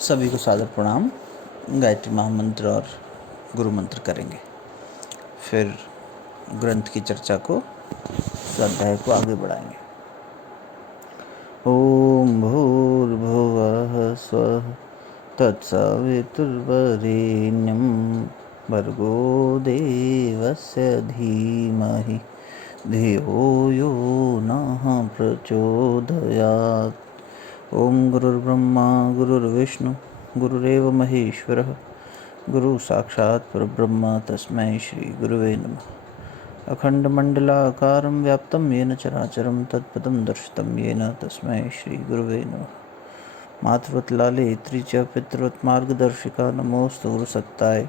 सभी को सादर प्रणाम। गायत्री महामंत्र और गुरु मंत्र करेंगे, फिर ग्रंथ की चर्चा को, स्वाध्याय को आगे बढ़ाएंगे। ओम भूर्भुवः स्वः तत्सवितुर्वरेण्यं भर्गो देवस्य धीमहि धियो यो नः प्रचोदयात्। ओम गुरुर्ब्रह्मा गुरुर्विष्णु गुरुरेव महेश्वरः गुरु साक्षात् परब्रह्म तस्मै श्री गुरुवे नमः। अखंडमंडलाकारं व्याप्तं येन चराचरं तत्पदं दर्शितं येन तस्मै श्री गुरुवे नमः। मातृवत् लालेत्री च पितृवत् मार्गदर्शिका नमोस्तु गुरुसत्ताय।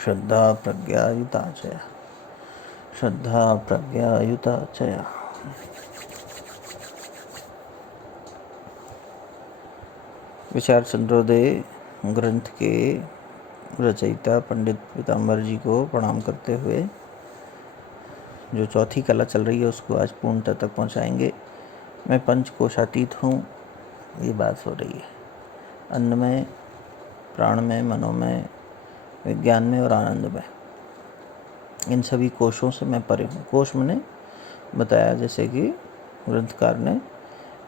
श्रद्धा प्रज्ञायुता चया, श्रद्धा प्रज्ञायुता चया। विचार चंद्रोदय ग्रंथ के रचयिता पंडित पीताम्बर जी को प्रणाम करते हुए जो चौथी कला चल रही है उसको आज पूर्णता तक पहुंचाएंगे। मैं पंचकोशातीत हूँ, ये बात हो रही है। अन्न में, प्राण में, मनो में, विज्ञान में और आनंद में, इन सभी कोशों से मैं परे हूँ। कोश मैंने बताया जैसे कि ग्रंथकार ने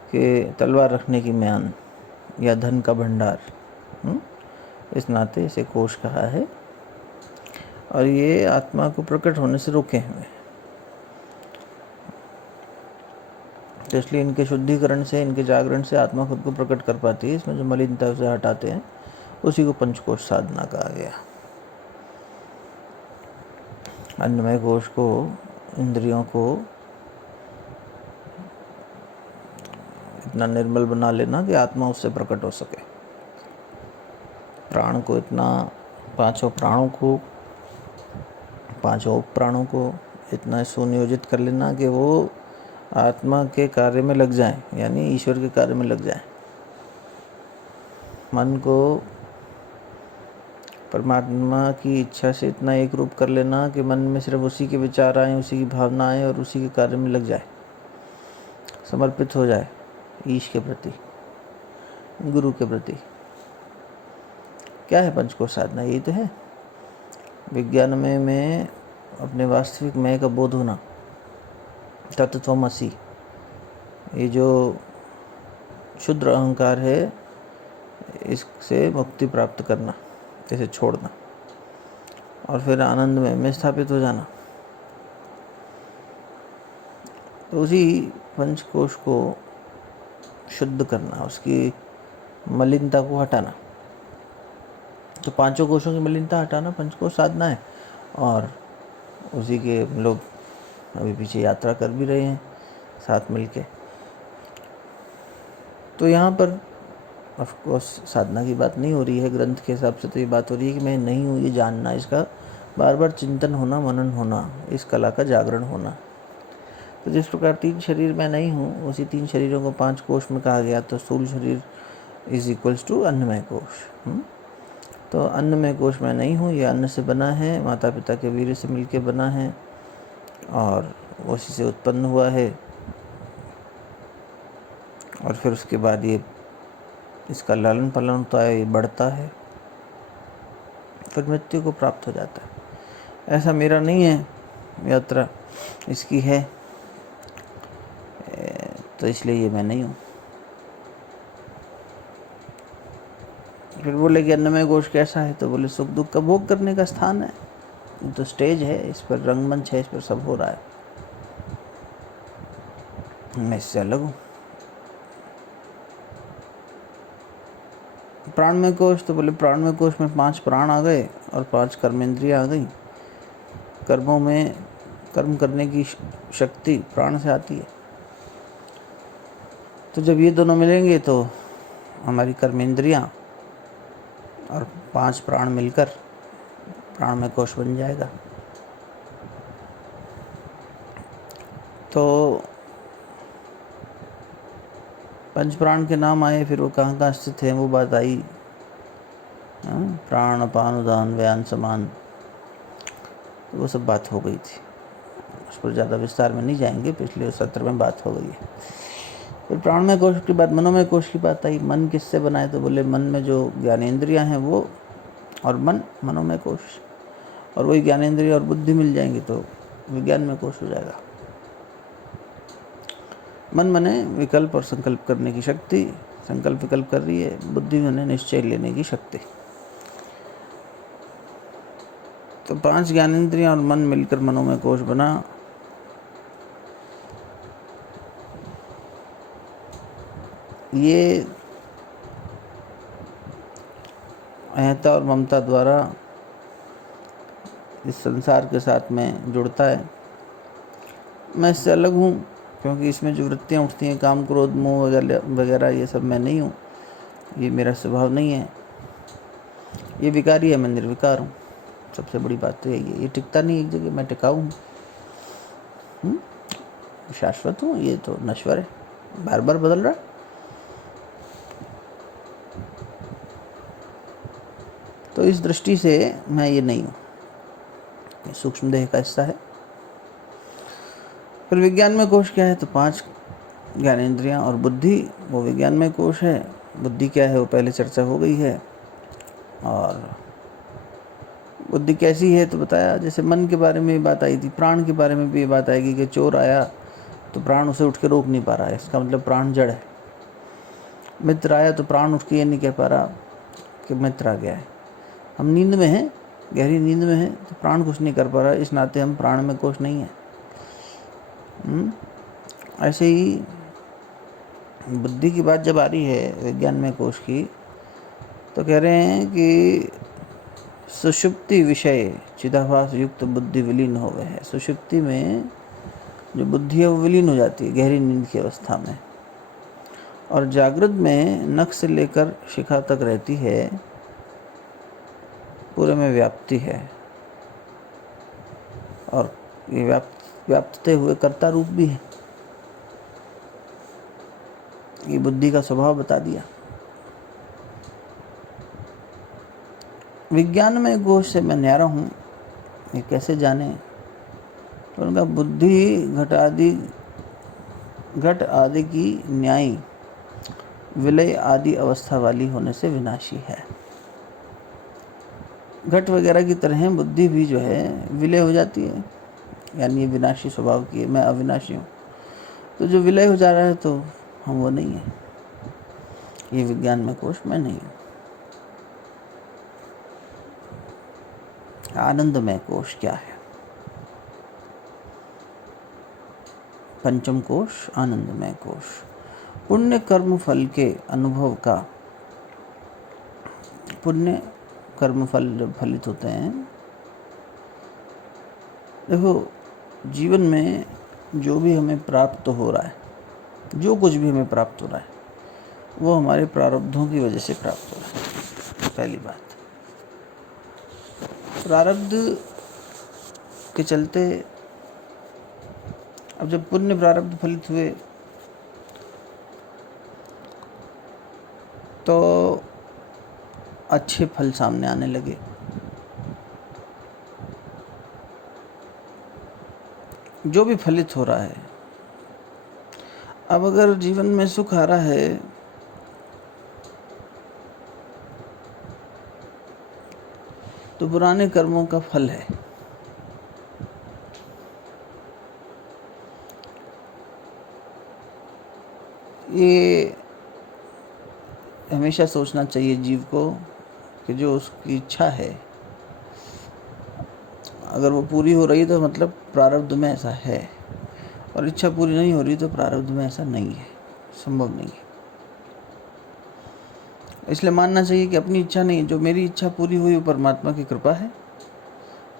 कि तलवार रखने की म्यान या धन का भंडार, इस नाते इसे कोश कहा है। और ये आत्मा को प्रकट होने से रोके हुए, तो इसलिए इनके शुद्धिकरण से, इनके जागरण से आत्मा खुद को प्रकट कर पाती है। इसमें जो मलिनता उसे हटाते हैं उसी को पंचकोश साधना कहा गया। अन्नमय कोश को, इंद्रियों को इतना निर्मल बना लेना कि आत्मा उससे प्रकट हो सके। प्राण को इतना, पांचों प्राणों को, पांचों प्राणों को इतना सुनियोजित कर लेना कि वो आत्मा के कार्य में लग जाएं, यानी ईश्वर के कार्य में लग जाएं। मन को परमात्मा की इच्छा से इतना एक रूप कर लेना कि मन में सिर्फ उसी के विचार आए, उसी की भावना आए और उसी के कार्य में लग जाए, समर्पित हो जाए ईश के प्रति, गुरु के प्रति। क्या है पंचकोश साधना? यही तो है। विज्ञान में मैं अपने वास्तविक मैं का बोध होना, तत्त्वमसि, ये जो क्षुद्र अहंकार है इससे मुक्ति प्राप्त करना, इसे छोड़ना और फिर आनंद में स्थापित हो जाना। तो उसी पंचकोश को शुद्ध करना, उसकी मलिनता को हटाना। तो पांचों कोशों की मलिनता हटाना पंचकोश साधना है। और उसी के हम लोग अभी पीछे यात्रा कर भी रहे हैं साथ मिलके। तो यहाँ पर ऑफकोर्स साधना की बात नहीं हो रही है ग्रंथ के हिसाब से। तो ये बात हो रही है कि मैं नहीं हूँ, ये जानना, इसका बार बार चिंतन होना, मनन होना, इस कला का जागरण होना। तो जिस प्रकार तीन शरीर मैं नहीं हूँ, उसी तीन शरीरों को पांच कोश में कहा गया। तो स्थूल शरीर इज इक्वल्स टू अन्नमय कोश। तो अन्नमय कोश मैं नहीं हूँ, ये अन्न से बना है, माता पिता के वीर्य से मिलके बना है और उसी से उत्पन्न हुआ है। और फिर उसके बाद ये इसका लालन पालन होता है, ये बढ़ता है, फिर मृत्यु को प्राप्त हो जाता है। ऐसा मेरा नहीं है, यात्रा इसकी है, तो इसलिए ये मैं नहीं हूँ। फिर बोले कि अन्नमय कोश कैसा है? तो बोले सुख दुख का भोग करने का स्थान है, तो स्टेज है, इस पर रंगमंच है, इस पर सब हो रहा है। मैं इससे अलग हूँ। प्राणमय कोश, तो बोले प्राणमय कोश में पांच प्राण आ गए और पांच कर्मेंद्रियाँ आ गई। कर्मों में कर्म करने की शक्ति प्राण से आती है। तो जब ये दोनों मिलेंगे तो हमारी कर्मेंद्रियाँ और पांच प्राण मिलकर प्राणमय कोश बन जाएगा। तो पंच प्राण के नाम आए, फिर वो कहाँ कहाँ स्थित हैं वो बात आई। प्राण अपान उदान व्यान समान, तो वो सब बात हो गई थी। उस पर ज़्यादा विस्तार में नहीं जाएंगे, पिछले सत्र में बात हो गई है। फिर प्राणमय कोश की बात, मनोमय कोश की बात आई। मन किससे बना है? तो बोले मन में जो ज्ञानेंद्रियां हैं वो, और मन मनोमय कोश, और वही ज्ञानेंद्रिय और बुद्धि मिल जाएंगी तो विज्ञानमय कोश हो जाएगा। मन मने विकल्प और संकल्प करने की शक्ति, संकल्प विकल्प कर रही है। बुद्धि मने निश्चय लेने की शक्ति। तो 5 ज्ञानेंद्रियां और मन मिलकर मनोमय कोश बना। ये अहंता और ममता द्वारा इस संसार के साथ में जुड़ता है। मैं इससे अलग हूँ, क्योंकि इसमें जो वृत्तियाँ उठती हैं, काम क्रोध मोह वगैरह, ये सब मैं नहीं हूँ, ये मेरा स्वभाव नहीं है, ये विकारी है, मैं निर्विकार हूँ। सबसे बड़ी बात तो यही है, ये टिकता नहीं एक जगह, मैं टिकाऊ हूँ, शाश्वत हूँ, ये तो नश्वर है, बार बार बदल रहा है। तो इस दृष्टि से मैं ये नहीं हूँ, सूक्ष्म देह का हिस्सा है। फिर विज्ञानमय कोश क्या है? तो 5 ज्ञानेंद्रियां और बुद्धि, वो विज्ञानमय कोश है। बुद्धि क्या है वो पहले चर्चा हो गई है। और बुद्धि कैसी है तो बताया, जैसे मन के बारे में ये बात आई थी, प्राण के बारे में भी ये बात आएगी कि चोर आया तो प्राण उसे उठ के रोक नहीं पा रहा है, इसका मतलब प्राण जड़ है। मित्र आया तो प्राण उठ के ये नहीं कह पा रहा कि मित्र आ गया है। हम नींद में हैं, गहरी नींद में हैं, तो प्राण कुछ नहीं कर पा रहा, इस नाते हम प्राण में कोश नहीं है। ऐसे ही बुद्धि की बात जब आ रही है विज्ञान में कोश की, तो कह रहे हैं कि सुषुप्ति विषय चिदाभास युक्त बुद्धि विलीन हो गए है। सुषुप्ति में जो बुद्धि है वो विलीन हो जाती है गहरी नींद की अवस्था में, और जागृत में नख से लेकर शिखा तक रहती है, पूरे में व्याप्ति है। और ये व्याप्तते हुए कर्ता रूप भी है। ये बुद्धि का स्वभाव बता दिया। विज्ञान में कोश से मैं न्यारा हूँ, ये कैसे जाने? तो उनका बुद्धि घट आदि की न्यायी विलय आदि अवस्था वाली होने से विनाशी है। घट वगैरह की तरह बुद्धि भी जो है विलय हो जाती है, यानी ये विनाशी स्वभाव की है, मैं अविनाशी हूँ। तो जो विलय हो जा रहा है तो हम वो नहीं है, ये विज्ञान में कोश मैं नहीं हूँ। आनंदमय कोश क्या है? पंचम कोश आनंदमय कोश, पुण्य कर्म फल के अनुभव का। पुण्य कर्म फल जब फलित होते हैं, देखो जीवन में जो भी हमें प्राप्त हो रहा है, जो कुछ भी हमें प्राप्त हो रहा है, वो हमारे प्रारब्धों की वजह से प्राप्त हो रहा है। पहली बात, प्रारब्ध के चलते अब जब पुण्य प्रारब्ध फलित हुए तो अच्छे फल सामने आने लगे। जो भी फलित हो रहा है, अब अगर जीवन में सुख आ रहा है तो पुराने कर्मों का फल है। ये हमेशा सोचना चाहिए जीव को कि जो उसकी इच्छा है, अगर वो पूरी हो रही है तो मतलब प्रारब्ध में ऐसा है, और इच्छा पूरी नहीं हो रही तो प्रारब्ध में ऐसा नहीं है, संभव नहीं है। इसलिए मानना चाहिए कि अपनी इच्छा नहीं, जो मेरी इच्छा पूरी हुई वो परमात्मा की कृपा है।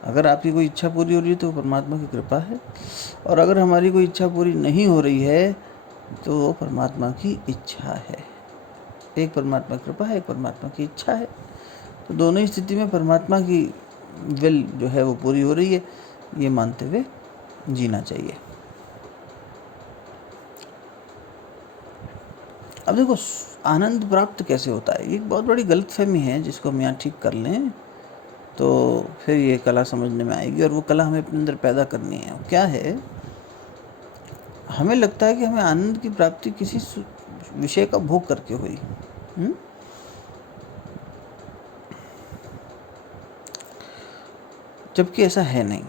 अगर आपकी कोई इच्छा पूरी हो रही है तो परमात्मा की कृपा है, और अगर हमारी कोई इच्छा पूरी नहीं हो रही है तो वो परमात्मा की इच्छा है। एक परमात्मा की कृपा है, एक परमात्मा की इच्छा है। तो दोनों ही स्थिति में परमात्मा की विल जो है वो पूरी हो रही है, ये मानते हुए जीना चाहिए। अब देखो आनंद प्राप्त कैसे होता है, ये एक बहुत बड़ी गलतफहमी है, जिसको हम यहाँ ठीक कर लें तो फिर ये कला समझने में आएगी, और वो कला हमें अपने अंदर पैदा करनी है। क्या है हमें लगता है कि हमें आनंद की प्राप्ति किसी विषय का भोग करके हुई। जबकि ऐसा है नहीं।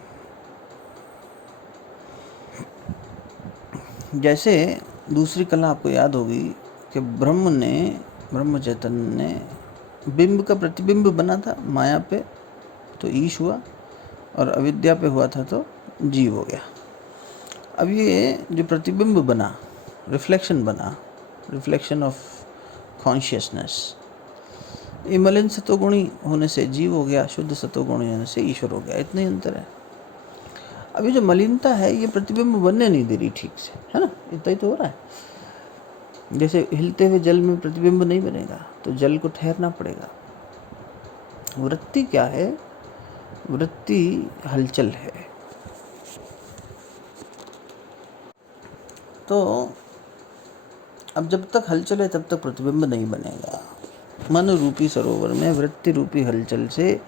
जैसे दूसरी कला आपको याद होगी कि ब्रह्म चैतन्य ने बिंब का प्रतिबिंब बना था माया पे, तो ईश हुआ, और अविद्या पे हुआ था तो जीव हो गया। अब ये जो प्रतिबिंब बना, रिफ्लेक्शन ऑफ कॉन्शियसनेस, ये मलिन सतोगुणी होने से जीव हो गया, शुद्ध सतोगुणी होने से ईश्वर हो गया। इतना ही अंतर है। अभी जो मलिनता है ये प्रतिबिंब बनने नहीं दे रही ठीक से, है ना, इतना ही तो हो रहा है। जैसे हिलते हुए जल में प्रतिबिंब नहीं बनेगा तो जल को ठहरना पड़ेगा। वृत्ति क्या है? वृत्ति हलचल है। तो अब जब तक हलचल है तब तक प्रतिबिंब नहीं बनेगा। मन रूपी सरोवर में वृत्ति रूपी हलचल से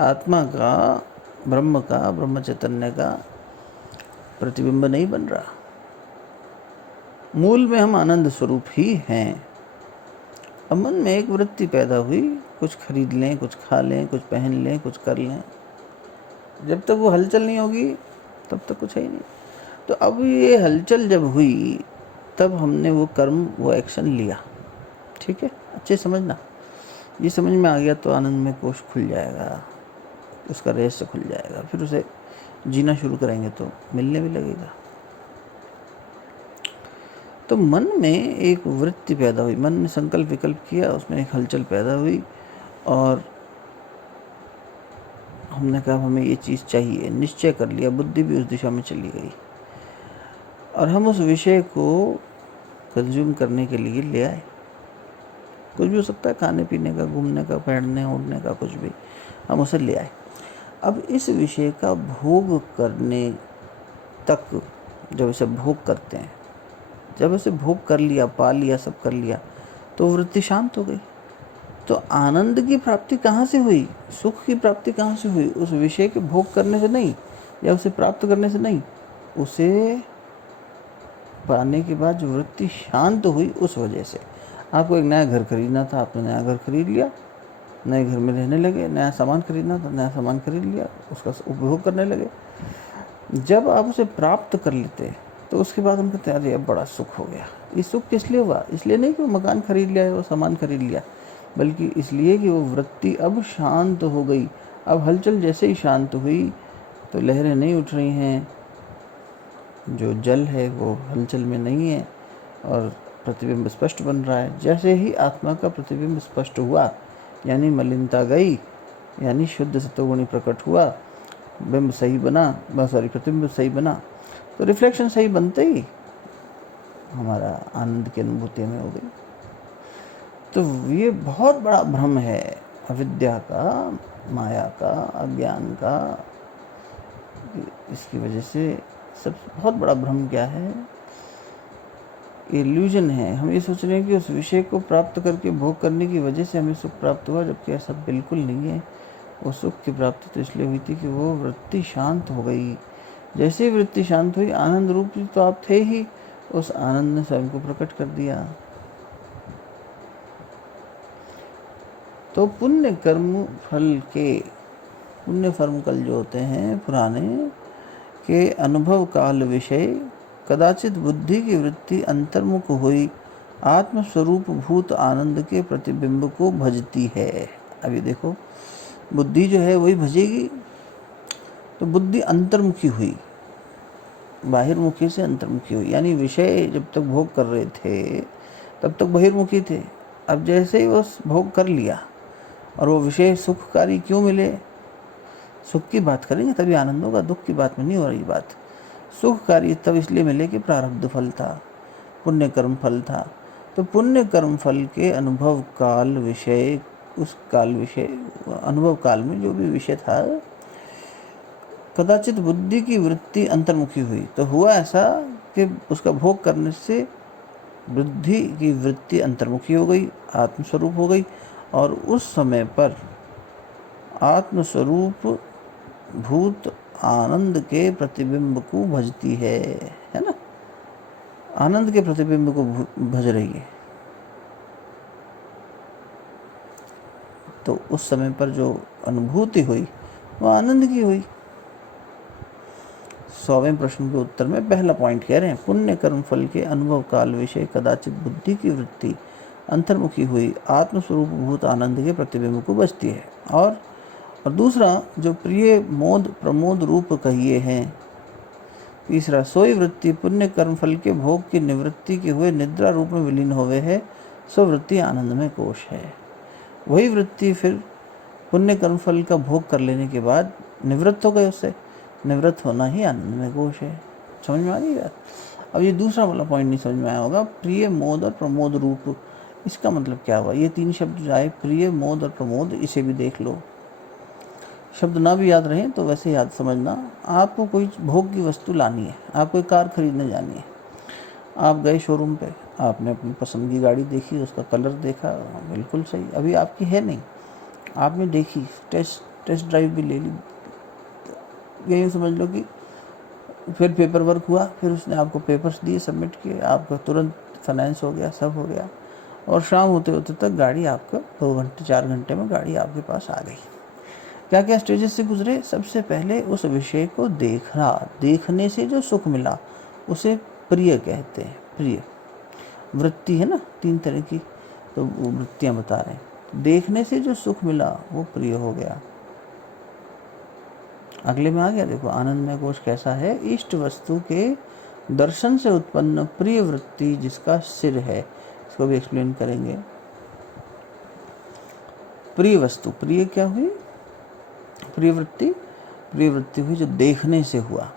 आत्मा का, ब्रह्म चैतन्य का प्रतिबिंब नहीं बन रहा। मूल में हम आनंद स्वरूप ही हैं। अब मन में एक वृत्ति पैदा हुई, कुछ खरीद लें, कुछ खा लें, कुछ पहन लें, कुछ कर लें। जब तक वो हलचल नहीं होगी तब तक कुछ है ही नहीं। तो अब ये हलचल जब हुई तब हमने वो कर्म, वो एक्शन लिया। ठीक है, अच्छे समझना। ये समझ में आ गया तो आनंद में कोश खुल जाएगा, उसका रहस्य खुल जाएगा। फिर उसे जीना शुरू करेंगे तो मिलने भी लगेगा। तो मन में एक वृत्ति पैदा हुई, मन ने संकल्प विकल्प किया, उसमें एक हलचल पैदा हुई और हमने कहा हमें ये चीज़ चाहिए, निश्चय कर लिया, बुद्धि भी उस दिशा में चली गई और हम उस विषय को कंज्यूम करने के लिए ले आए। कुछ भी हो सकता है, खाने पीने का, घूमने का, पहनने ओढ़ने का, कुछ भी, हम उसे ले आए। अब इस विषय का भोग करने तक, जब इसे भोग करते हैं, जब इसे भोग कर लिया, पा लिया, सब कर लिया, तो वृत्ति शांत हो गई। तो आनंद की प्राप्ति कहाँ से हुई? सुख की प्राप्ति कहाँ से हुई? उस विषय के भोग करने से नहीं, या उसे प्राप्त करने से नहीं, उसे पाने के बाद जो वृत्ति शांत हुई उस वजह से। आपको एक नया घर खरीदना था, आपने नया घर खरीद लिया, नए घर में रहने लगे। नया सामान खरीदना था, नया सामान खरीद लिया, उसका उपभोग करने लगे। जब आप उसे प्राप्त कर लेते तो उसके बाद हम कहते हैं अरे अब बड़ा सुख हो गया। ये सुख किस लिए हुआ? इसलिए नहीं कि वो मकान खरीद लिया, वो सामान खरीद लिया, बल्कि इसलिए कि वो वृत्ति अब शांत हो गई। अब हलचल जैसे ही शांत हुई तो लहरें नहीं उठ रही हैं, जो जल है वो हलचल में नहीं है और प्रतिबिंब स्पष्ट बन रहा है। जैसे ही आत्मा का प्रतिबिंब स्पष्ट हुआ, यानी मलिनता गई, यानी शुद्ध सतोगुणी प्रकट हुआ, बिंब सही बना, प्रतिबिंब सही बना, तो रिफ्लेक्शन सही बनते ही हमारा आनंद की अनुभूति में हो गई। तो ये बहुत बड़ा भ्रम है अविद्या का, माया का, अज्ञान का। इसकी वजह से सब बहुत बड़ा भ्रम क्या है? इल्यूजन है। हम ये सोच रहे हैं कि उस विषय को प्राप्त करके भोग करने की वजह से हमें सुख प्राप्त हुआ, जबकि ऐसा बिल्कुल नहीं है। वो सुख की प्राप्ति तो इसलिए हुई थी कि वो वृत्ति शांत हो गई। जैसे ही वृत्ति शांत हुई, आनंद रूप तो आप थे ही, उस आनंद ने स्वयं को प्रकट कर दिया। तो पुण्य कर्म फल जो होते हैं पुराने के अनुभव काल विषय, कदाचित बुद्धि की वृत्ति अंतर्मुख हुई आत्मस्वरूप भूत आनंद के प्रतिबिंब को भजती है। अभी देखो, बुद्धि जो है वही भजेगी। तो बुद्धि अंतर्मुखी हुई, बाहिर्मुखी से अंतर्मुखी हुई, यानी विषय जब तक भोग कर रहे थे तब तक बहिर्मुखी थे। अब जैसे ही वो भोग कर लिया और वो विषय सुखकारी क्यों मिले, सुख की बात करेंगे तभी आनंद होगा, दुख की बात में नहीं हो रही बात। सुखकारी तब इसलिए मिले कि प्रारब्ध फल था, पुण्य कर्म फल था। तो पुण्य कर्म फल के अनुभव काल विषय, उस काल विषय अनुभव काल में जो भी विषय था, कदाचित बुद्धि की वृत्ति अंतर्मुखी हुई। तो हुआ ऐसा कि उसका भोग करने से बुद्धि की वृत्ति अंतर्मुखी हो गई, आत्मस्वरूप हो गई, और उस समय पर आत्मस्वरूप भूत आनंद के प्रतिबिंब को भजती है ना। आनंद के प्रतिबिंब को भज रही है। तो उस समय पर जो अनुभूति हुई वो आनंद की हुई। 100वें प्रश्न के उत्तर में पहला पॉइंट कह रहे हैं, पुण्य कर्म फल के अनुभव काल विषय कदाचित बुद्धि की वृत्ति अंतर्मुखी हुई आत्मस्वरूप भूत आनंद के प्रतिबिंब को बचती है। और दूसरा जो प्रिय मोद प्रमोद रूप कहिए हैं। तीसरा, सोई वृत्ति पुण्य कर्म फल के भोग की निवृत्ति के हुए निद्रा रूप में विलीन होवे है, सो वृत्ति आनंदमय कोश है। वही वृत्ति फिर पुण्य कर्म फल का भोग कर लेने के बाद निवृत्त हो गए, उससे निवृत्त होना ही आनंदमय कोश है। समझ में आ रही है? अब ये दूसरा वाला पॉइंट नहीं समझ में आया होगा, प्रिय मोद और प्रमोद रूप, इसका मतलब क्या हुआ? ये 3 शब्द जो आए, प्रिय मोद और प्रमोद, इसे भी देख लो। शब्द ना भी याद रहें तो वैसे याद समझना। आपको कोई भोग की वस्तु लानी है, आपको एक कार खरीदने जानी है, आप गए शोरूम पे, आपने अपनी पसंद की गाड़ी देखी, उसका कलर देखा, बिल्कुल सही, अभी आपकी है नहीं, आपने देखी, टेस्ट ड्राइव भी ले ली, यही समझ लो कि फिर पेपर वर्क हुआ, फिर उसने आपको पेपर्स दिए, सबमिट किए, आपका तुरंत फाइनेंस हो गया, सब हो गया, और शाम होते होते तक गाड़ी आपका 2 घंटे 4 घंटे में गाड़ी आपके पास आ गई। क्या क्या स्टेजेस से गुजरे? सबसे पहले उस विषय को देखना, देखने से जो सुख मिला उसे प्रिय कहते हैं। प्रिय वृत्ति है ना, 3 तरह की, तो वो वृत्तियां बता रहे हैं। देखने से जो सुख मिला वो प्रिय हो गया। अगले में आ गया, देखो आनंदमय कोश कैसा है। इष्ट वस्तु के दर्शन से उत्पन्न प्रिय वृत्ति जिसका सिर है, इसको भी एक्सप्लेन करेंगे। प्रिय वस्तु, प्रिय क्या हुई? प्रिय वृत्ति हुई जो देखने से हुआ।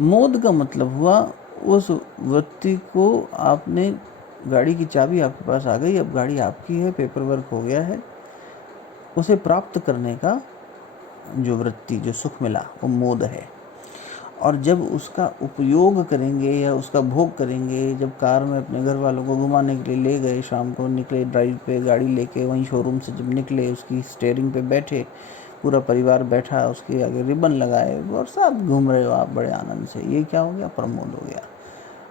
मोद का मतलब हुआ उस वृत्ति को, आपने गाड़ी की चाबी आपके पास आ गई, अब गाड़ी आपकी है, पेपर वर्क हो गया है, उसे प्राप्त करने का जो वृत्ति, जो सुख मिला, वो मोद है। और जब उसका उपयोग करेंगे या उसका भोग करेंगे, जब कार में अपने घर वालों को घुमाने के लिए ले गए, शाम को निकले ड्राइव पे गाड़ी लेके, वहीं शोरूम से जब निकले, उसकी स्टीयरिंग पे बैठे, पूरा परिवार बैठा, उसके आगे रिबन लगाए और सब घूम रहे हो आप बड़े आनंद से, ये क्या हो गया? प्रमोद हो गया।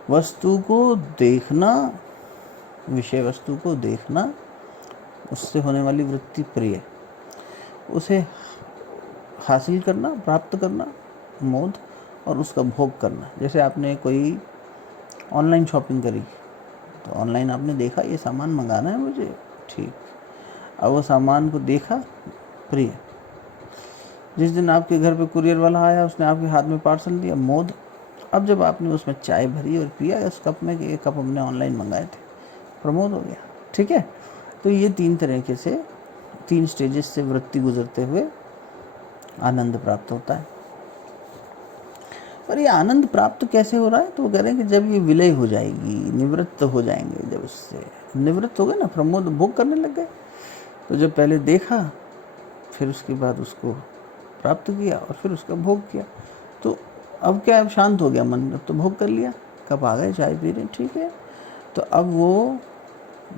वस्तु को देखना, विषय वस्तु को देखना, उससे होने वाली वृत्ति प्रिय, उसे हासिल करना, प्राप्त करना मोद, और उसका भोग करना। जैसे आपने कोई ऑनलाइन शॉपिंग करी, तो ऑनलाइन आपने देखा ये सामान मंगाना है मुझे, ठीक, अब वो सामान को देखा, प्रिय। जिस दिन आपके घर पे कुरियर वाला आया, उसने आपके हाथ में पार्सल दिया, मोद। अब जब आपने उसमें चाय भरी और पिया उस कप में, कि ये कप हमने ऑनलाइन मंगाए थे, प्रमोद हो गया। ठीक है, तो ये 3 तरीके से, 3 स्टेजेस से वृत्ति गुजरते हुए आनंद प्राप्त होता है। पर ये आनंद प्राप्त कैसे हो रहा है? तो वो कह रहे हैं कि जब ये विलय हो जाएगी, निवृत्त हो जाएंगे, जब उससे निवृत्त हो गए ना, प्रमोद, भोग करने लग गए। तो जब पहले देखा, फिर उसके बाद उसको प्राप्त किया और फिर उसका भोग किया, तो अब क्या, अब शांत हो गया मन, अब तो भोग कर लिया, कब आ गए, चाय पी रहे, ठीक है। तो अब वो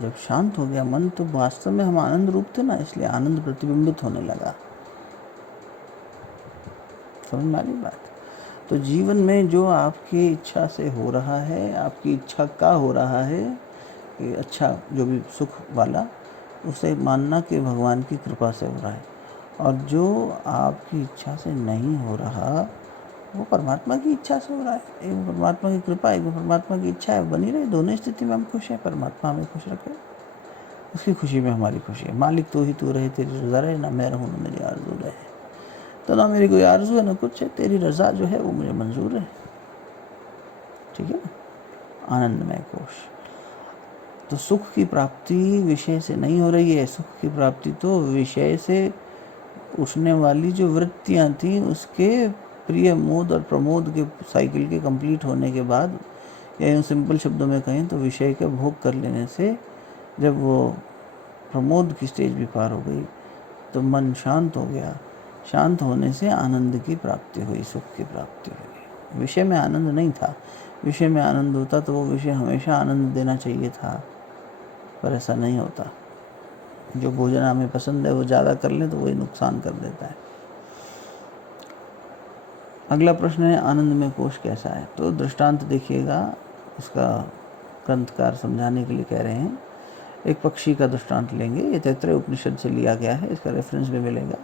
जब शांत हो गया मन, तो वास्तव में हम आनंद रूप थे ना, इसलिए आनंद प्रतिबिंबित होने लगा। समझ में आ रही बात? तो जीवन में जो आपकी इच्छा से हो रहा है, आपकी इच्छा का हो रहा है कि अच्छा, जो भी सुख वाला, उसे मानना कि भगवान की कृपा से हो रहा है, और जो आपकी इच्छा से नहीं हो रहा वो परमात्मा की इच्छा से हो रहा है। एक परमात्मा की कृपा, एक परमात्मा की इच्छा है, बनी रहे, दोनों स्थिति में हम खुश हैं, परमात्मा हमें खुश रखे, उसकी खुशी में हमारी खुशी है। मालिक तू ही तू रहे, तेरी रज़ा रहे, ना मैं रहूँ ना मेरी आरज़ू रहे। तो ना मेरी कोई आरज़ू है ना कुछ है, तेरी रज़ा जो है वो मुझे मंजूर है। ठीक है ना, आनंदमय कोश। तो सुख की प्राप्ति विषय से नहीं हो रही है, सुख की प्राप्ति तो विषय से उठने वाली जो वृत्तियां थी, उसके प्रिय मोद और प्रमोद के साइकिल के कंप्लीट होने के बाद, या इन सिंपल शब्दों में कहें तो विषय के भोग कर लेने से, जब वो प्रमोद की स्टेज भी पार हो गई, तो मन शांत हो गया। शांत होने से आनंद की प्राप्ति हुई, सुख की प्राप्ति हुई। विषय में आनंद नहीं था, विषय में आनंद होता तो वो विषय हमेशा आनंद देना चाहिए था, पर ऐसा नहीं होता। जो भोजन हमें पसंद है वो ज़्यादा कर लें तो वही नुकसान कर देता है। अगला प्रश्न है, आनंद में कोश कैसा है? तो दृष्टांत देखिएगा, उसका ग्रंथकार समझाने के लिए कह रहे हैं। एक पक्षी का दृष्टांत लेंगे, ये तैत्तिरीय उपनिषद से लिया गया है, इसका रेफरेंस भी मिलेगा।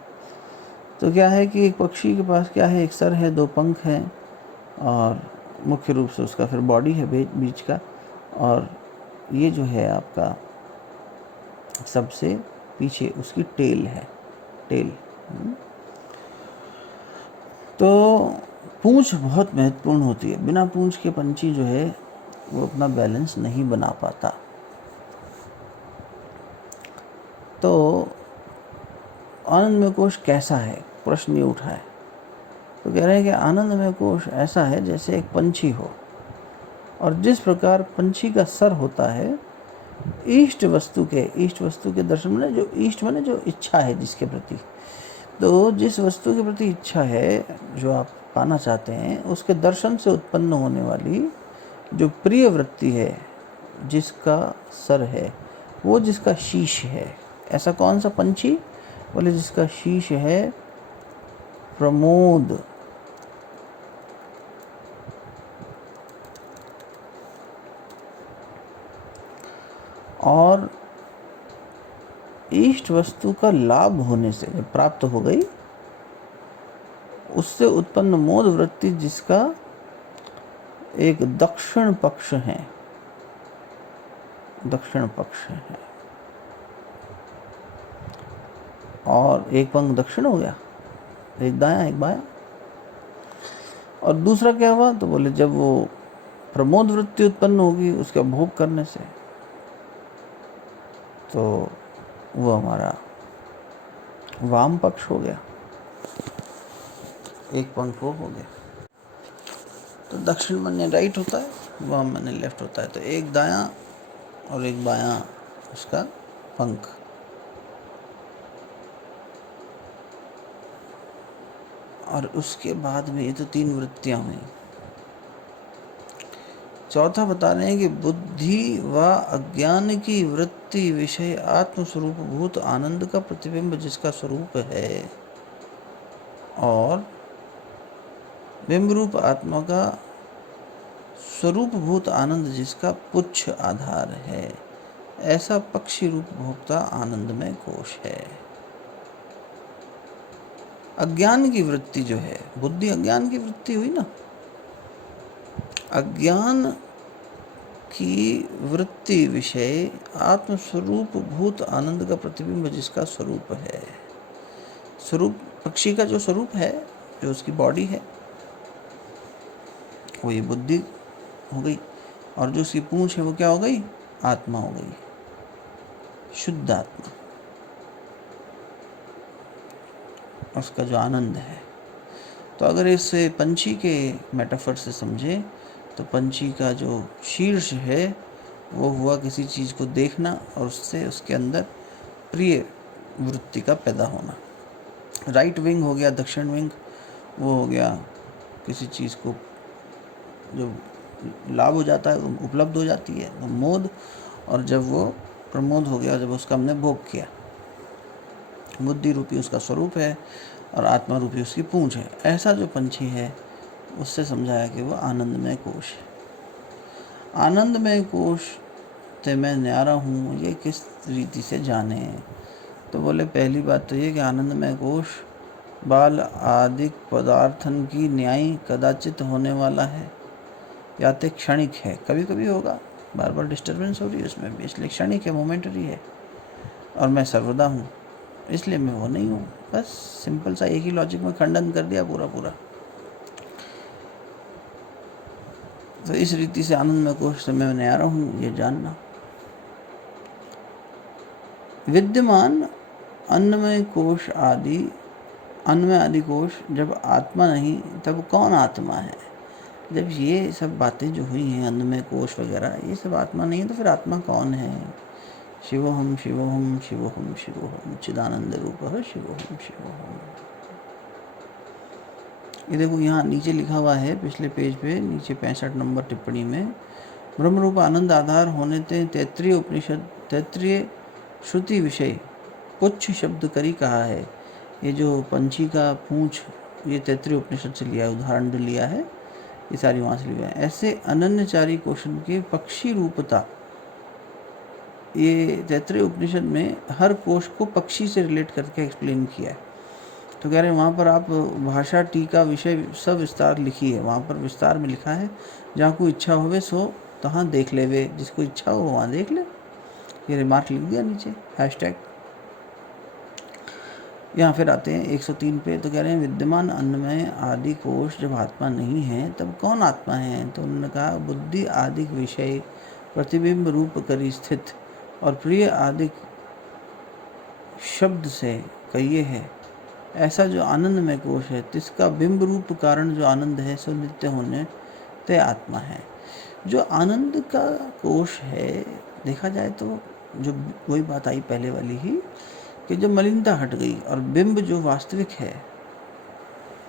तो क्या है कि एक पक्षी के पास क्या है, एक सर है, 2 पंख हैं, और मुख्य रूप से उसका फिर बॉडी है बीच का, और ये जो है आपका सबसे पीछे उसकी टेल है, टेल। तो पूंछ बहुत महत्वपूर्ण होती है। बिना पूंछ के पंछी जो है वो अपना बैलेंस नहीं बना पाता। तो आनंदमय कोश कैसा है, प्रश्न ये उठा है। तो कह रहे हैं कि आनंदमय कोश ऐसा है जैसे एक पंछी हो, और जिस प्रकार पंछी का सर होता है, इष्ट वस्तु के दर्शन में, जो इष्ट माने जो इच्छा है जिसके प्रति, तो जिस वस्तु के प्रति इच्छा है जो आप पाना चाहते हैं, उसके दर्शन से उत्पन्न होने वाली जो प्रिय वृत्ति है, जिसका सर है, वो जिसका शीश है। ऐसा कौन सा पंछी? बोले जिसका शीश है प्रमोद। और इष्ट वस्तु का लाभ होने से जब प्राप्त हो गई, उससे उत्पन्न मोद वृत्ति जिसका एक दक्षिण पक्ष है, दक्षिण पक्ष है, और एक पंख दक्षिण हो गया, एक दायां एक बायां। और दूसरा क्या हुआ? तो बोले जब वो प्रमोद वृत्ति उत्पन्न होगी उसका भोग करने से, तो वो हमारा वाम पक्ष हो गया, एक पंख वो हो गया। तो दक्षिण माने राइट होता है, वाम माने लेफ्ट होता है। तो एक दायां और एक बायां उसका पंख। और उसके बाद में ये तो 3 वृत्तियां हुई। चौथा बता रहे हैं कि बुद्धि व अज्ञान की वृत्ति विषय आत्मस्वरूप भूत आनंद का प्रतिबिंब जिसका स्वरूप है, और बिंब रूप आत्मा का स्वरूप भूत आनंद जिसका पुच्छ आधार है, ऐसा पक्षी रूप भोक्ता आनंदमय कोश है। अज्ञान की वृत्ति जो है, बुद्धि अज्ञान की वृत्ति हुई ना, अज्ञान की वृत्ति विषय आत्मस्वरूप भूत आनंद का प्रतिबिंब जिसका स्वरूप है। स्वरूप पक्षी का जो स्वरूप है, जो उसकी बॉडी है, वो ये बुद्धि हो गई, और जो उसकी पूंछ है वो क्या हो गई? आत्मा हो गई, शुद्ध आत्मा, उसका जो आनंद है। तो अगर इसे पंछी के मेटाफर से समझे, तो पंछी का जो शीर्ष है वो हुआ किसी चीज़ को देखना, और उससे उसके अंदर प्रिय वृत्ति का पैदा होना। राइट विंग हो गया, दक्षिण विंग वो हो गया किसी चीज़ को जो लाभ हो जाता है, उपलब्ध हो जाती है, तो मोद। और जब वो प्रमोद हो गया, जब उसका हमने भोग किया, बुद्धि रूपी उसका स्वरूप है और आत्मा रूपी उसकी पूंछ है। ऐसा जो पंछी है उससे समझाया कि वो आनंदमय कोश है। आनंदमय कोश ते मैं न्यारा हूँ, ये किस रीति से जाने? तो बोले पहली बात तो ये कि आनंदमय कोश बाल आदिक पदार्थन की न्याय कदाचित होने वाला है, या तो क्षणिक है, कभी कभी होगा, बार बार डिस्टर्बेंस हो रही है उसमें भी, इसलिए क्षणिक है, मोमेंटरी है। और मैं सर्वदा हूँ, इसलिए मैं वो नहीं हूँ। बस सिंपल सा एक ही लॉजिक में खंडन कर दिया पूरा पूरा। तो इस रीति से आनंदमय कोश से मैं न्यारा हूँ, ये जानना। विद्यमान अन्नमय कोश आदि, अन्नमय आदि कोश जब आत्मा नहीं, तब कौन आत्मा है? जब ये सब बातें जो हुई हैं, अन्नमय कोश वगैरह, ये सब आत्मा नहीं है, तो फिर आत्मा कौन है? शिवोहम शिवोहम शिवोहम शिवोहम चिदानंद रूपः शिवोहम शिवोहम। ये देखो यहाँ नीचे लिखा हुआ है, पिछले पेज पे नीचे 65 नंबर टिप्पणी में, ब्रह्म रूप आनंद आधार होने ते तैत्तिरीय उपनिषद, तैत्तिरीय श्रुति विषय पुच्छ शब्द करी कहा है। ये जो पंछी का पूंछ, ये तैत्तिरीय उपनिषद से लिया, उदाहरण लिया है। ये सारी वहाँ से ली है। ऐसे अनन्यचारी क्वेश्चन के पक्षी रूपता, ये तैत्तरीय उपनिषद में हर कोश को पक्षी से रिलेट करके एक्सप्लेन किया है। तो कह रहे हैं वहाँ पर आप भाषा, टीका, विषय सब विस्तार लिखी है, वहाँ पर विस्तार में लिखा है, जहाँ को इच्छा होवे सो तहाँ देख लेवे, जिसको इच्छा हो वहाँ देख ले। ये रिमार्क लिख दिया नीचे, हैशटैग। यहाँ फिर आते हैं 103 पे। तो कह रहे हैं विद्यमान अन्नमय आदि कोश जब आत्मा नहीं है तब कौन आत्मा है? तो उन्होंने कहा बुद्धि आदि विषय प्रतिबिंब रूप करी स्थित और प्रिय आदि शब्द से कहिए है, ऐसा जो आनंदमय कोश है तिसका बिंब रूप कारण जो आनंद है सो नित्य होने ते आत्मा है। जो आनंद का कोश है, देखा जाए तो जो वही बात आई पहले वाली ही कि जब मलिनता हट गई और बिंब जो वास्तविक है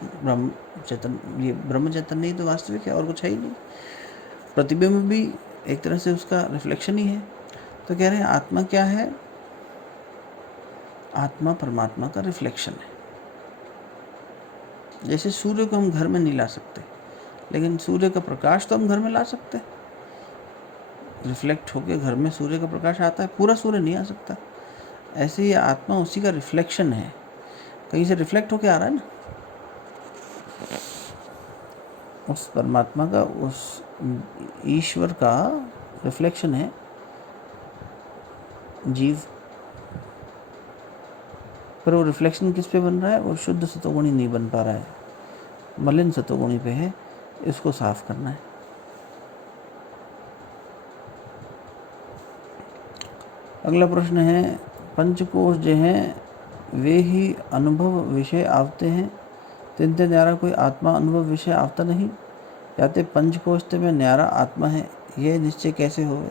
ब्रह्म चैतन्य, ये ब्रह्म चैतन्य ही तो वास्तविक है और कुछ है ही नहीं। प्रतिबिंब भी एक तरह से उसका रिफ्लेक्शन ही है। तो कह रहे हैं आत्मा क्या है? आत्मा परमात्मा का रिफ्लेक्शन है। जैसे सूर्य को हम घर में नहीं ला सकते, लेकिन सूर्य का प्रकाश तो हम घर में ला सकते हैं। रिफ्लेक्ट होके घर में सूर्य का प्रकाश आता है, पूरा सूर्य नहीं आ सकता। ऐसे ही आत्मा उसी का रिफ्लेक्शन है, कहीं से रिफ्लेक्ट होके आ रहा है ना, उस परमात्मा का, उस ईश्वर का रिफ्लेक्शन है जीव। पर वो रिफ्लेक्शन किस पे बन रहा है? वो शुद्ध सतोगुणी नहीं बन पा रहा है, मलिन सतोगुणी पे है, इसको साफ करना है। अगला प्रश्न है, पंचकोश जो हैं वे ही अनुभव विषय आवते हैं, तिनते न्यारा कोई आत्मा अनुभव विषय आवता नहीं, याते पंचकोश ते में न्यारा आत्मा है, ये निश्चय कैसे होवे?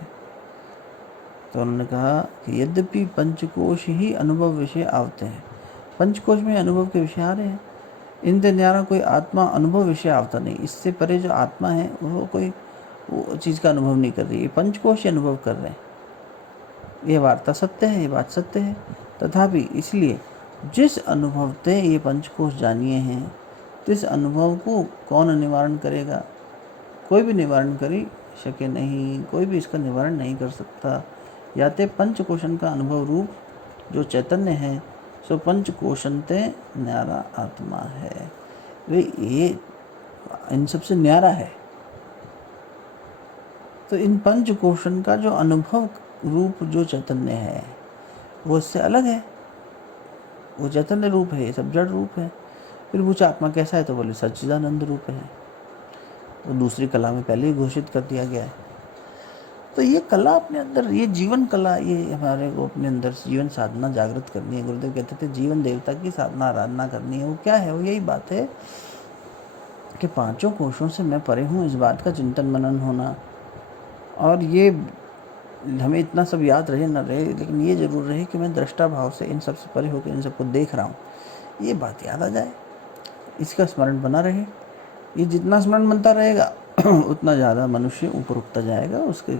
तो उन्होंने कहा कि यद्यपि पंचकोश ही अनुभव विषय आवते हैं, पंचकोश में अनुभव के विषय आ रहे हैं, इनते न्यारा कोई आत्मा अनुभव विषय आवता नहीं, इससे परे जो आत्मा है वो कोई वो चीज़ का अनुभव नहीं कर रही है, पंचकोश ही अनुभव कर रहे हैं। ये वार्ता सत्य है, ये बात सत्य है। तथापि इसलिए जिस अनुभव ते ये पंचकोश जानिए हैं, तिस अनुभव को कौन निवारण करेगा? कोई भी निवारण कर सके नहीं, कोई भी इसका निवारण नहीं कर सकता। याते पंचकोशन का अनुभव रूप जो चैतन्य है सो पंचकोशन ते न्यारा आत्मा है। वे ये इन सबसे न्यारा है। तो इन पंचकोशन का जो अनुभव रूप जो चैतन्य है वो इससे अलग है, वो चैतन्य रूप है, ये सब जड़ रूप है। फिर पूछा आत्मा कैसा है? तो बोले सच्चिदानंद रूप है। वो दूसरी कला में पहले ही घोषित कर दिया गया है। तो ये कला अपने अंदर, ये जीवन कला, ये हमारे को अपने अंदर जीवन साधना जागृत करनी है। गुरुदेव कहते थे जीवन देवता की साधना आराधना करनी है। वो क्या है? वो यही बात है कि पांचों कोशों से मैं परे हूँ, इस बात का चिंतन मनन होना। और ये हमें इतना सब याद रहे न रहे, लेकिन ये जरूर रहे कि मैं दृष्टा भाव से इन सब से परे होकर इन सबको देख रहा हूँ, ये बात याद आ जाए, इसका स्मरण बना रहे। ये जितना स्मरण बनता रहेगा उतना ज़्यादा मनुष्य ऊपर उठता जाएगा, उसके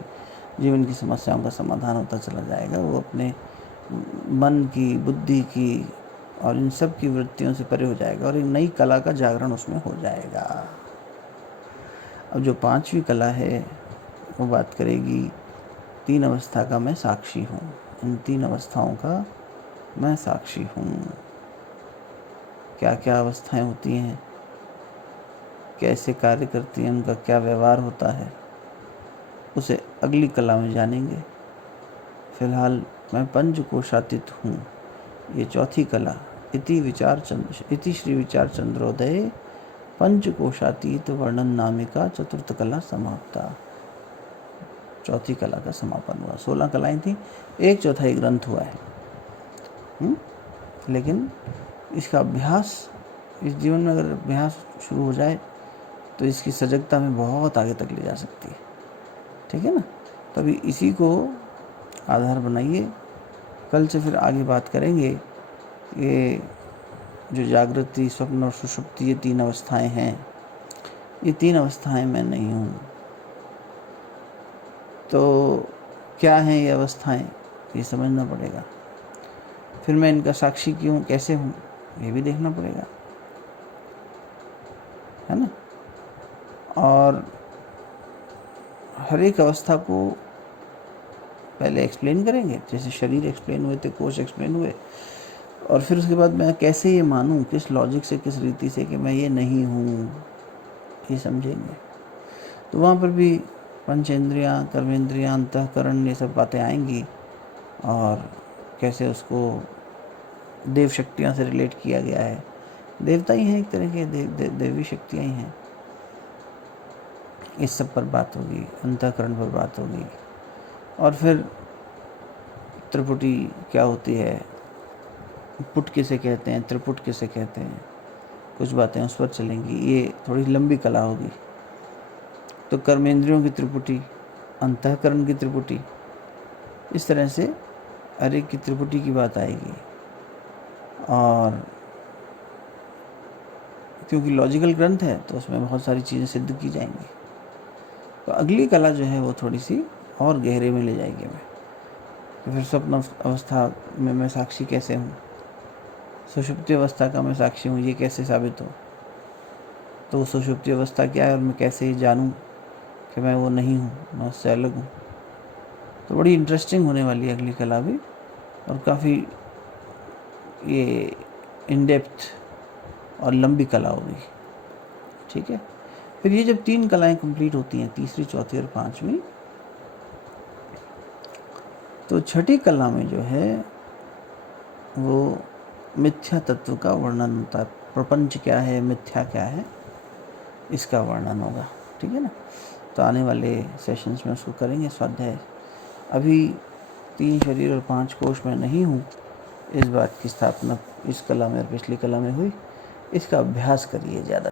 जीवन की समस्याओं का समाधान होता चला जाएगा। वो अपने मन की, बुद्धि की और इन सब की वृत्तियों से परे हो जाएगा और एक नई कला का जागरण उसमें हो जाएगा। अब जो पांचवी कला है वो बात करेगी तीन अवस्था का मैं साक्षी हूँ। इन तीन अवस्थाओं का मैं साक्षी हूँ। क्या क्या अवस्थाएं होती हैं, कैसे कार्य करती हैं, उनका क्या व्यवहार होता है, उसे अगली कला में जानेंगे। फिलहाल मैं पंचकोशातीत हूँ, ये चौथी कला। इति श्री विचार चंद्रोदय पंचकोशातीत वर्णन नामिका चतुर्थ कला समाप्ता। चौथी कला का समापन हुआ। 16 कलाएं थी, 1/4 ग्रंथ हुआ है। लेकिन इसका अभ्यास, इस जीवन में अगर अभ्यास शुरू हो जाए तो इसकी सजगता में बहुत आगे तक ले जा सकती है। ठीक है ना? तभी इसी को आधार बनाइए। कल से फिर आगे बात करेंगे। ये जो जागृति, स्वप्न और सुषुप्ति, ये तीन अवस्थाएं हैं, ये तीन अवस्थाएं मैं नहीं हूँ। तो क्या हैं ये अवस्थाएं, ये समझना पड़ेगा। फिर मैं इनका साक्षी क्यों, कैसे हूँ, ये भी देखना पड़ेगा, है ना? और और हर एक अवस्था को पहले एक्सप्लेन करेंगे, जैसे शरीर एक्सप्लेन हुए थे, कोश एक्सप्लेन हुए, और फिर उसके बाद मैं कैसे ये मानूं, किस लॉजिक से, किस रीति से कि मैं ये नहीं हूँ, ये समझेंगे। तो वहाँ पर भी पंचेंद्रियाँ, कर्मेंद्रियाँ, अंतःकरण, ये सब बातें आएंगी, और कैसे उसको देव शक्तियाँ से रिलेट किया गया है। देवता ही हैं एक तरह के, देवी शक्तियाँ ही हैं। इस सब पर बात होगी, अंतःकरण पर बात होगी, और फिर त्रिपुटी क्या होती है, पुट किसे कहते हैं, त्रिपुट किसे कहते हैं, कुछ बातें उस पर चलेंगी। ये थोड़ी लंबी कला होगी। तो कर्मेंद्रियों की त्रिपुटी, अंतःकरण की त्रिपुटी, इस तरह से हर एक की त्रिपुटी की बात आएगी। और क्योंकि लॉजिकल ग्रंथ है तो उसमें बहुत सारी चीज़ें सिद्ध की जाएंगी। तो अगली कला जो है वो थोड़ी सी और गहरे में ले जाएगी हमें। तो फिर स्वप्न अवस्था में मैं साक्षी कैसे हूँ, सुषुप्ति अवस्था का मैं साक्षी हूँ, ये कैसे साबित हो। तो सुषुप्ति अवस्था क्या है और मैं कैसे जानूँ कि मैं वो नहीं हूँ, मैं उससे अलग हूँ। तो बड़ी इंटरेस्टिंग होने वाली है अगली कला भी, और काफ़ी ये इन डेप्थ और लंबी कला होगी। ठीक है। फिर ये जब 3 कलाएं कंप्लीट होती हैं, तीसरी, चौथी और 5वीं, तो छठी कला में जो है वो मिथ्या तत्व का वर्णन होता है। प्रपंच क्या है, मिथ्या क्या है, इसका वर्णन होगा। ठीक है ना। तो आने वाले सेशंस में उसको करेंगे स्वाध्याय। अभी 3 शरीर और 5 कोश में नहीं हूँ, इस बात की स्थापना इस कला में और पिछली कला में हुई। इसका अभ्यास करिए ज़्यादा।